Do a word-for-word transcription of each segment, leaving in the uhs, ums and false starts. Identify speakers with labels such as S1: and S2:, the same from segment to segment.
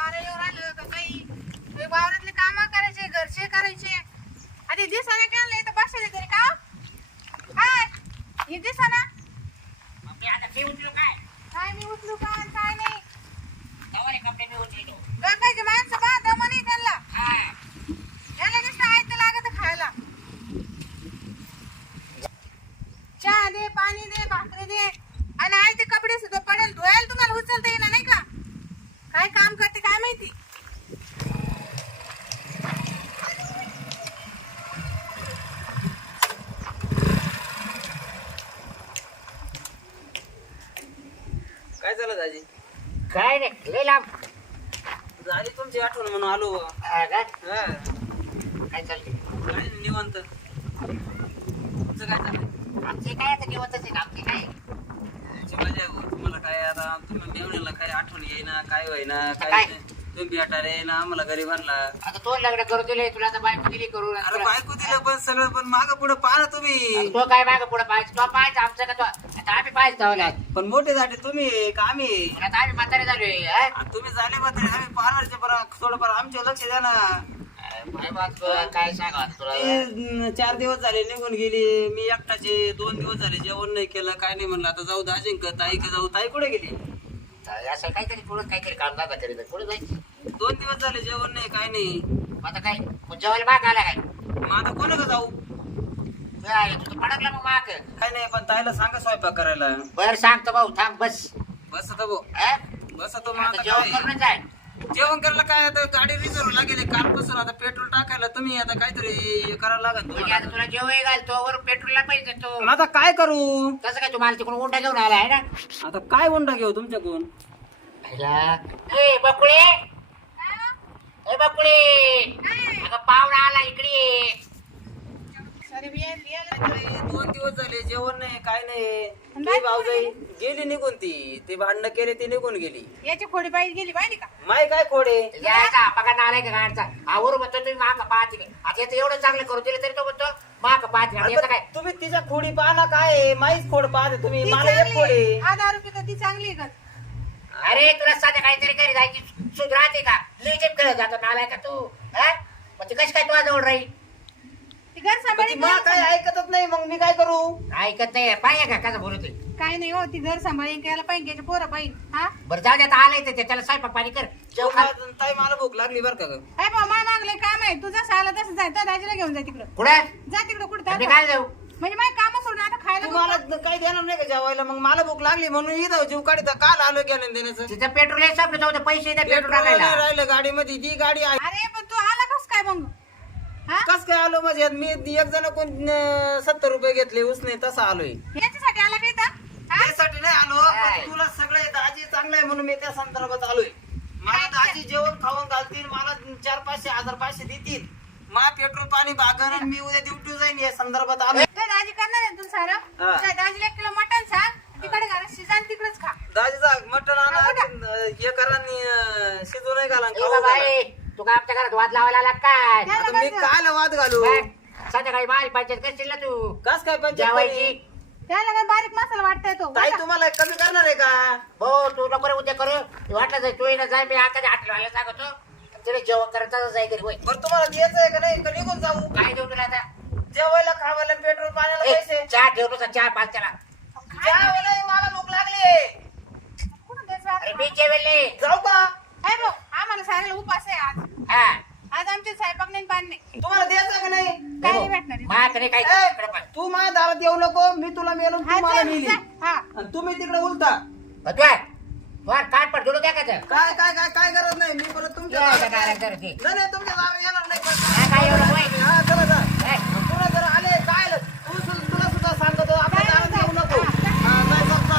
S1: वारा येऊ राहिलं का काही हे वावरातले काम करायचे घरचे करायचे आधी दिसाने केलं तर बसले तरी का काय हे दिसाना
S2: मग मी आता ते उचलू काय
S1: काय मी उचलू का काय नाही
S2: तवारे कपडे मी उचलतो
S1: गंगाची माणसं बा दमनी त्यांना
S2: हा
S1: याला नुसतं आयत लागत खायला चहा दे पाणी दे भाकरी दे आणि आई ते कपडे सुद्धा पडेल धुवायला तुम्हाला उचलता येणार नाही का काय काम करते काय माहिती
S3: काय झालं दाजी
S2: काय नाही लय लांब
S3: झाली तुमची आठवण म्हणून आलो
S2: हा का?
S3: हा.
S2: काय चालते
S3: काय नाही, निवांत तुमचं काय चाललंय
S2: आमचे काय आता निवतच आहे आमचे काय
S3: तुमची मजा आहे भाऊ. तुम्हाला काय आता तुम्ही मेवण्याला काय आठवण येईना काय होईना काय
S2: काय?
S3: नाही. तुम्ही भेटायला येईना आम्हाला गरीबांना
S2: आता तो लग्न करू दिले तुला आता बायको दिली करू
S3: अरे बायको दिलं पण सगळं पण माग पुढे पाहा तुम्ही
S2: तो काय माग पुढे पाहायचं तो पाहायचं आमचं का तो आता आम्ही पाहायचं धावला
S3: पण मोठे झाले तुम्ही का आम्ही
S2: आता आम्ही म्हातारे झालोय हा?
S3: आणि तुम्ही झाले मात्र आम्ही पाहणारचे पण थोडंफार आमच्या लक्ष द्या ना
S2: काय बात तुला काय सांगा तुला
S3: ते, अं, चार दिवस झाले निघून गेली मी एकटाचे दोन दिवस झाले जेवण नाही केलं काय नाही म्हणलं आता जाऊ दाजिंक ताई का जाऊ ताई कुठे गेली
S2: असं काहीतरी पुढे काहीतरी काम दादा तरी पुढे जायचं
S3: दोन दिवस झाले जेवण नाही काय नाही
S2: मग आता काय मग जेवायला माग आला काय
S3: मग आता कोणा का जाऊ
S2: काय तुझं पडकला मग माग
S3: काय नाही पण ताईला सांगा स्वयंपाक करायला
S2: बर सांगतो भाऊ थांब बस
S3: बस आता भाऊ
S2: हा?
S3: बस आता मग
S2: आता
S3: आता
S2: जेवण
S3: काय
S2: करून जाय
S3: जेवण करायला काय आता गाडी रिझर्व लागेल कालपासून आता पेट्रोल टाकायला तुम्ही आता काहीतरी हे करायला लागेल
S2: म्हणजे
S3: तुम्हाला.
S2: आता तुला जेवण घाल तो वर पेट्रोलला पैसे देतो
S3: मग आता काय करू
S2: तसं काय तुम्हाला तिकडून उंडा घेऊन आला आहे ना
S3: आता काय उंडा घेऊ तुमच्याकडून
S2: ए बकुळे ए बकुळे अगं पाहुणा आला इकडे ये.
S1: अरे बिया बिया
S3: अरे, दोन दिवस झाले जेवण नाही काय नाही ती भाऊजाई गेली निघून ती ते भांडणं केले ती निघून गेली
S1: याची खोडी बाई गेली पाहिजे का
S3: माय काय खोडे
S2: यायचा पगार नालाय का गाडचा आवर म्हणतो तुम्ही माग पाहत नाही आता याचं एवढं चांगलं करून दिलं तरी तो म्हणतो माग पाहत नाही याचं काय
S3: तुम्ही तिच्या खोडी पाहा काय आहे? माहीच खोड पाहते तुम्ही
S1: ती
S3: मला एक
S1: चांगली
S3: खोडे
S1: आहे. हा दारू पितो ती चांगली आहे का
S2: अरे तुला साध्या काहीतरी घरी जायची सुध राहते का लिजिम करत जातो नालाय का तू हा मग ती कशी काय तुझ्या जवळ राहील
S1: ती घर सांभाळी
S3: मा काय ऐकतच नाही मग मी काय करू
S2: ऐकत नाही पाहिजे का कसं बोलतोय
S1: काय नाही हो ती घर सांभाळी केला पाहिजे याच्या पोरं पाहिजे हा
S2: बरं जाऊ दे आता आलाय तर ते त्याला स्वयंपाक पाणी कर जेव खा
S3: तुम्हाला- ताई मला भूक लागली बरं का ग.
S1: अरे बा मा मागले काम आहे तू जसं आला तसं जाय तर दाजीला घेऊन जा तिकडं
S2: कुठं
S1: जा तिकडं
S2: मी
S1: कुठं
S2: काय जाऊ
S1: म्हणजे माझी काम सोडून आता खायला
S3: तुम्हाला काही देणार नाही का जेवायला मग मला भूक लागली म्हणून इथं जीव काढित काल आलो गेलं देण्याचं
S2: तिथं पेट्रोल आहे संपलं जाऊ दे पैसे द्या पेट्रोल
S3: पेट्रोल नाही
S2: टाकायला
S3: राहिलं गाडीमध्ये ती गाडी आहे
S1: अरे पण तू आला कस काय मग हा
S3: कस काय आलो माझ्या मी एक जण कोण अं, सत्तर रुपये घेतले उसने तसा आलोय
S1: याच्यासाठी आला काय तर हा?
S3: त्यासाठी नाही आलो
S2: काय?
S3: पण तुला सगळे दाजी चांगलं आहे म्हणून मी त्या संदर्भात आलोय मला दाजी जेवण खाऊन घालतील मला चार पाचशे हजार पाचशे देतील मा पेट्रोल पाणी बागन आणि मी उद्या ड्युटी जाईन या संदर्भात आलोय
S1: काय दाजी करणार आहे तू सारं
S3: हा.
S1: काय दाजीला एक किलो मटण सांग तिकडे घरात शिजान तिकडेच खा
S3: दाजीचा मटण आणा
S1: हा,
S3: अं, हे करा आणि अं, शिजू नाही घाला आणि
S2: ए
S3: खाऊ
S2: बाबा
S3: घाला.
S2: ए, तू का आमच्या घरात वाद लावायला आला काय
S1: काय
S3: आता मी काय वाद घालू
S2: बघ, संध्याकाळी माल पंचायत करशील ना तू
S3: कस काय पंचायत
S2: जेवायची
S3: करी?
S1: त्याला काय बारीक मसाला वाटतंय तो
S3: ताई तुम्हाला कमी करणार आहे का
S2: हो तू नको रे उद्या करू वाटलं जाय तू येणं जाय मी आता हॉटेलवाला सांगतो तिथे जेवण करायचं जाय घरी होय
S3: बरं तुम्हाला द्यायचं आहे का नाही का निघून जाऊ
S2: काय देऊ तुला आता
S3: जेवायला खावायला पेट्रोल पाण्याला
S2: ए,
S3: पैसे
S2: चहा ठेव तुझा चहा पाच त्याला
S3: जेवायला नाही, मला भूक लागली
S1: कुठं द्यायचं
S2: अरे
S1: आता?
S2: मी जेवेल
S3: जाऊ का
S1: अरे भाऊ आम्हाला साऱ्याला उपास आहे आज
S2: हा
S1: आज आमचे स्वयंपाक नाही पाणी नाही
S3: तुम्हाला द्यायचं का नाही
S1: काय नाही भेटणार आहे.
S2: माझ्याकडे काय
S3: ए,
S2: इकडे पण.
S3: तू माझ्या दारात येऊ नको मी तुला मेलो
S1: हा,
S3: तू मला
S1: जा,
S3: नेली
S1: जा. हा
S3: आणि तुम्ही तिकडे उलटा
S2: बघ, तू आहे. तू आहे, काट पड जोडू द्या का ते?
S3: काय काय काय काय करत नाही मी परत तुमच्या
S2: ये,
S3: दारात
S2: त्या दारात जरा ते.
S3: नाही नाही, तुमच्या दारात येणार नाही पण.
S2: हा, काय एवढं होय?
S3: हा चला जा
S2: ए,
S3: तुला जर आले काय आलं? तू सु- तुला सुद्धा सांगतो आपल्या
S1: काय
S3: दारात येऊ नको
S1: हा,
S3: हा, नाही, चल,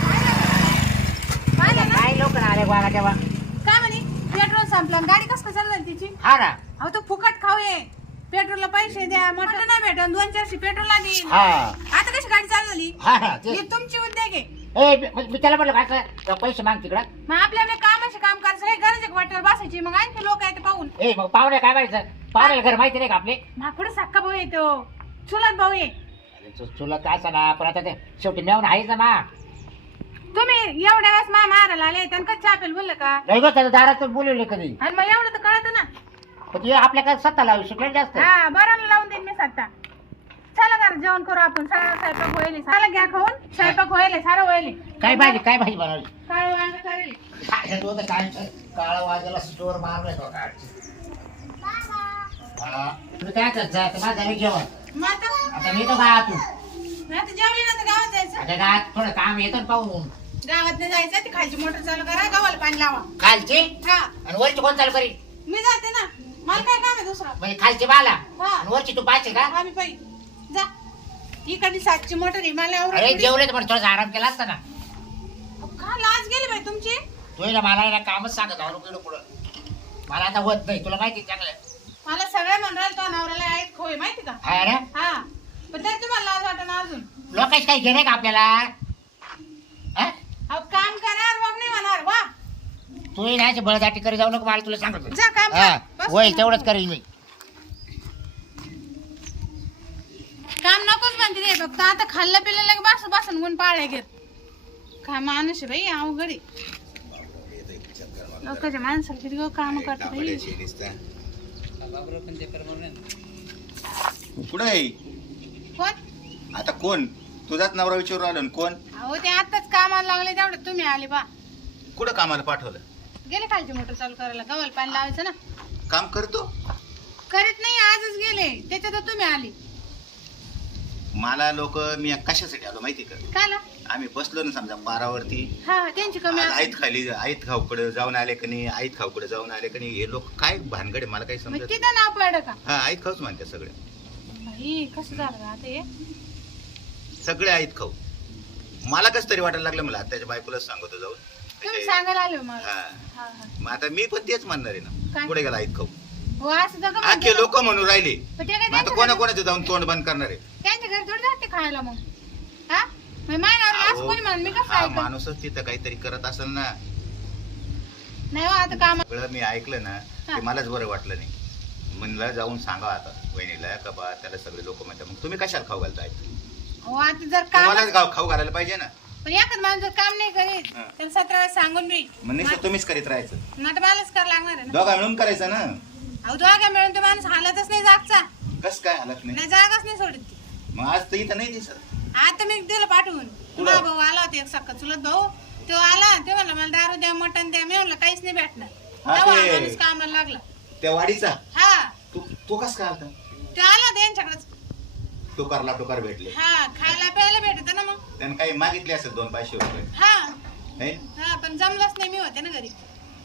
S3: चल.
S1: पाहिलं ना
S2: काय लोक आले गोळा तेव्हा
S1: काय म्हणे पेट्रोल संपलं गाडी कसं काय चालली तिची
S2: हा ना
S1: अहो तो फुकट खाऊ ये पेट्रोलला पैसे द्या मटण नाही भेटन दोन चारशे पेट्रोलला देईन
S2: हा
S1: आता कशी गाडी चालवली
S2: हा हा
S1: ही
S2: ते-
S1: तुमची उद्योग आहे
S2: ए, मी मी त्याला म्हटलं काय कर, पैसे माग तिकडं
S1: मग आपल्याला कामाचे काम करायचं काही गरज आहे का वाटेवर बसायची मग आणखी लोक आहेत पाहून
S2: ए मग पाहुणे काय माहिती पाहुण्याला घर माहिती नाही का आपले
S1: माकडं सक्का भाऊ येतो चुलत भाऊ ये
S2: अरे, तू- तुला काय सांगा पण आता ते शेवटी मेवून आहेच ना मा
S1: तुम्ही एवढ्या वेळेस मा मारायला आले त्यांना कच्चा आपेल बोललं का
S2: नाही गो त्याच्या दारात बोलवले कधी.
S1: आणि मग एवढं तर कळत ना.
S2: पण ते आपल्या काय सत्ता लावू शिकले जास्त.
S1: हा बरं लावून देईन मी सत्ता. चला घर जेवण करू आपण. सारा स्वयंपाक होईल. सारा घ्या खाऊन. स्वयंपाक होईल सारा होईल.
S2: काय भाजी काय भाजी बनवली.
S1: काय वांग करेल.
S2: काय तो तर काय काळा वाजायला स्टोर मारलाय तो काय. हा तुम्ही काय करता माझं झालं जेवण.
S1: मग आता
S2: आता मी तो गावातून
S1: आता जेवली ना तर गावात जायचं.
S2: आता गावात थोडं काम येतं पाहून.
S1: गावात नाही जायचं. ती खालची मोटर चालू करा. गावाला पाणी लावा.
S2: खालची
S1: हा
S2: आणि वरची कोण चालू करी.
S1: मी जाते ना. मला काय काम आहे दुसरं.
S2: म्हणजे खालची बाला
S1: हा.
S2: आणि वरची तू पाहिजे का.
S1: आम्ही पाई जा. इकडली सातची मोटर आहे. मला आवडत
S2: अरे
S1: नाही.
S2: जेवले तर थोडासा आराम केला असता ना.
S1: का लाज गेली बाई तुमची.
S2: तू ना मला ना कामच सांगत जाऊ नको पुढं. मला आता होत नाही तुला माहिती चांगलं.
S1: मला सगळ्या म्हणून तो नवऱ्याला आहेत खोय माहिती का.
S2: हा रे
S1: हा पण तरी तुम्हाला लाज वाटत ना अजून.
S2: लोकांची काही घेणे का आपल्याला. हा?
S1: अहो काम करा मग नाही म्हणणार वा.
S2: तू ना बळदाटी करी जाऊ नको मला तुला सांगतो.
S1: जा काम
S2: हा
S1: कर. बस
S2: होईल
S1: तू.
S2: तेवढंच करेल मी.
S1: काम नकोच म्हणते रे फक्त आता खाल्लं पिल्लं लगे बस बसन गुण पाळ्या घेत. काय माणूस आहे बाई अवघड आहे. लोकांच्या माणसाला किती काम करतात बाई.
S4: कुठं आहे
S1: कोण
S4: आता कोण तुझाच नवरा विचारून आलो ना कोण
S1: अहो ते आताच कामाला लागले तेवढं तुम्ही आले बा.
S4: कुठं कामाला पाठवलं
S1: गेले खालची मोटर चालू करायला. गव्हाला पाणी लावायचं ना.
S4: काम करतो
S1: करीत नाही आजच गेले त्याच्यात तुम्ही आले.
S4: मला लोक मी कशासाठी आलो माहिती का
S1: का ना.
S4: आम्ही बसलो ना समजा पारावरती
S1: हा त्यांची कमी
S4: आज
S1: असेल.
S4: आईत खाली आईत खाऊकडे जाऊन आले का नाही आईत खाऊकडे जाऊन आले का नाही हे लोक काय भानगड आहे मला काही
S1: मग
S4: समजत नाही.
S1: तिथं नाव पडलं का.
S4: हा आईत खाऊच म्हणते सगळे
S1: बाई कसं झालं आता हे.
S4: सगळे आईत खाऊ मला कस तरी वाटायला लागलं मला त्याच्या बायकोलाच सांगतो जाऊन
S1: तुम्ही सांगायला आले हो मला.
S4: हा
S1: हा हा
S4: मग आता मी पण तेच म्हणणार आहे ना
S1: काय?
S4: कुठे गेला आईत खाऊ
S1: हो असं जगा म्हणते
S4: आखे
S1: ना.
S4: लोक म्हणून राहिले
S1: पण ते काय
S4: मग आता
S1: त्यांच्या
S4: कोणा
S1: घरी-
S4: कोणाचं जाऊन तोंड बंद करणार आहे
S1: त्यांच्या घरी थोडी जाते खायला मग. हा मग मायनावर असं
S4: अहो,
S1: कोणी म्हणून मी कसं
S4: हा
S1: ऐकलं.
S4: माणूसच तिथं काहीतरी करत असेल ना
S1: नाही हो आता काम.
S4: सगळं मी ऐकलं ना ते मलाच बरं वाटलं नाही म्हणलं जाऊन सांगा आता वहिनीला का बा त्याला सगळे लोक म्हणतात मग तुम्ही कशाला खाऊ घालताय
S1: हो आता जर काम
S4: तुम्हालाच गाव खाऊ घालायला पाहिजे ना
S1: पण एखाद माणूस जर काम नाही करीत
S4: हा.
S1: तर सतरा वेळेस सांगून मी
S4: मग नुसतं तुम्हीच करीत राहायचं
S1: नाट मलाच करावं लागणार आहे ना.
S4: दोघा मिळून करायचं ना
S1: अहो दोघा मिळून तो माणूस हालतच नाही जागचा.
S4: कस काय हालत नाही
S1: नाही जागाच नाही सोडत ती.
S4: मग आज तर इथं नाही दिसत
S1: आता मी दिलं पाठवून. माझा भाऊ आला होता एक सक्का चुलत भाऊ. तो आला ते म्हणला मला दारू द्या मटण द्या. मी म्हणलं काहीच नाही भेटणार.
S4: हा,
S1: तेव्हा
S4: ते-
S1: हा माणूस कामाला लागला.
S4: त्या वाडीचा
S1: हा
S4: तू तू कस काय आलता
S1: तो आला होता यांच्याकडेच.
S4: टोकारला टोकार भेटले
S1: हा खायला प्यायला भेटत ना मग.
S4: त्यानं काही मागितले असेल दोन पाचशे रुपये
S1: हा
S4: है?
S1: हा पण जमलंच नाही. मी होते ना घरी.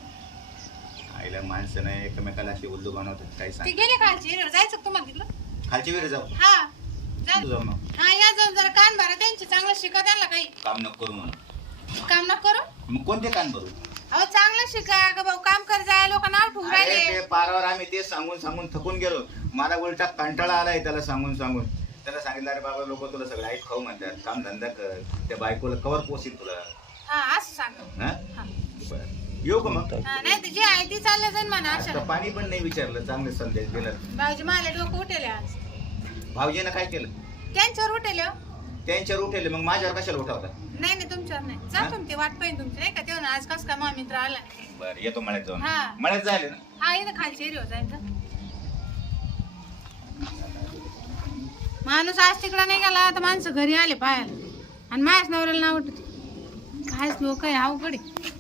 S4: आईला माणसं नाही एकमेकाला अशी उल्लू बनवतात काही
S1: ते
S4: सांग
S1: गेले खालची जायचं का तुम्हाला तिथलं.
S4: खालची वेळ जाऊ
S1: हा जा.
S4: तू जाऊ मग
S1: हा या जाऊन जरा कान भरा त्यांचे चांगलं शिका त्यांना काही
S4: काम नको करू म्हणून
S1: काम न करू.
S4: मग कोणते कान भरू
S1: अहो चांगलं शिका का भाऊ काम कर जाय लोक नाव ठेवून
S4: अरे
S1: राहिले.
S4: ते पारावर आम्ही ते सांगून सांगून थकून गेलो मला उलटा कंटाळा आलाय त्याला सांगून सांगून त्याला सांगितलं अरे बाबा लोक तुला सगळं ऐक खाऊ म्हणतात काम धंदा कर त्या बायकोला कवर पोसील तुला
S1: हा असं सांगा.
S4: हा
S1: हा.
S4: बरं येऊ का मग
S1: हा, नाही तर जे आहे ती चाललं जाईल म्हणा
S4: आता
S1: अशा.
S4: पाणी पण नाही विचारलं चांगलं संदेश दिला
S1: भाऊजी मला डोकं उठेले आज.
S4: भाऊजीनं काय केलं
S1: त्यांच्यावर उठेले हो.
S4: त्यांच्यावर उठवले मग माझ्यावर कशाला उठवता
S1: नाही नाही तुमच्यावर नाही. जा
S4: हा?
S1: तुम्ही ते वाट पाहिजे तुमची नाही का तेव्हा ना आज कस काय मग मित्र आला.
S4: बरं येतो मळ्यात जाऊन
S1: हा.
S4: मळ्यात जायला ना
S1: हा इथं खालची एरिया जायचं. माणूस आज तिकडं नाही गेला तर माणसं घरी आले पाहायला आणि माझ्याच नवऱ्याला नाव उठते. कायच लोक आहे अवघड आहे.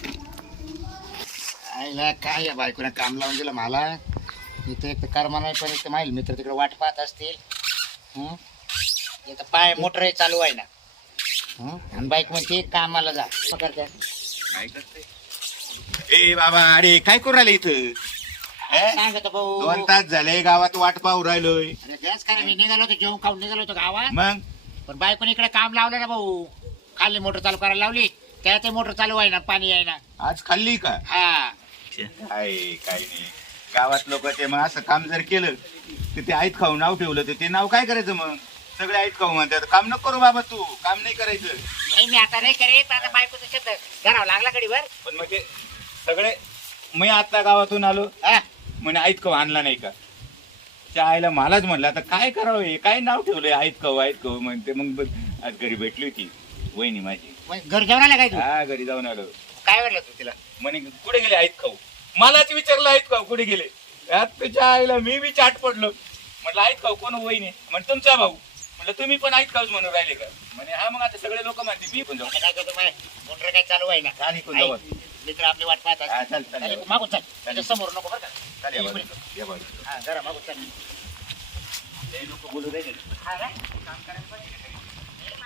S2: आईला काय या बायकोने काम लावून दिलं मला. इथं एक तर कर्मा नाही पण एक तर माहील मित्र तिकडे वाट पाहत असतील. हं? इथं पाय मोटर चालू आहे ना. हं? आणि बाईक म्हणते कामाला जा करते.
S4: काय करते ए बाबा अरे काय करू राहिले इथं हे?
S2: सांगतो भाऊ.
S4: दोन तास झाले गावात वाट पाहू राहिलोय
S2: अरे गॅस का मी निघालो होतो जेवण खाऊन निघालो होतो गावात.
S4: मग
S2: पण बायकोने इकडे काम लावलं ना भाऊ. खाली मोटर चालू करायला लावली त्या ते मोटर चालू आहे ना पाणी आहे ना.
S4: आज खाल्ली का
S2: हा
S4: काय काय नाही गावात लोक ते मग असं काम जर केलं तर ते आईत खाऊ नाव ठेवलं तर ते नाव काय करायचं मग सगळे आईत खाऊ म्हणतात काम नको करू बाबा तू काम नाही करायचं
S2: नाही मी आता नाही करेत. आता बायकोचं शब्द घरावं लागला कडीवर.
S4: पण मग ते सगळे मी आता गावातून आलो
S2: हा
S4: म्हणे आईत खाऊ आणला नाही का त्या आईला मलाच म्हणलं आता काय करावं हे काय नाव ठेवलंय आईत खाऊ आईत खाऊ म्हणते मग बस आज घरी भेटली होती वहिनी माझी.
S2: मग घर जेवण आला काय तू
S4: हा घरी जाऊन आलो.
S2: काय म्हणलं तू तिला
S4: म्हणे कुठे गेले आहेत खाऊ. मलाच विचारलं आहेत खाऊ कुठे गेले. यात तुझ्या आईला मी बी चाट पडलो. म्हटलं आहेत खाऊ कोण वहिनी. म्हणे तुमचा भाऊ. म्हटलं तुम्ही पण आहेत खाऊच म्हणून राहिले का. म्हणे हा मग आता सगळे लोक म्हणते मी पण जाऊ.
S2: आता काय करतो माय मोटर काय चालू आहे ना
S4: चालेल कोण जाऊ.
S2: मित्र आपली वाट पाहत
S4: हा,
S2: असतात.
S4: चाल, चाल,
S2: चालेल,
S4: चाल.
S2: मागून चाल त्याच्या समोर नको बरं का
S4: चालेल, या
S2: इकडे.
S4: बाजूला, या बाजूला.
S2: हा जरा मागून चाल
S4: हे लोक बोलू राहिले.
S2: हा काय काम करायला पाहिजे.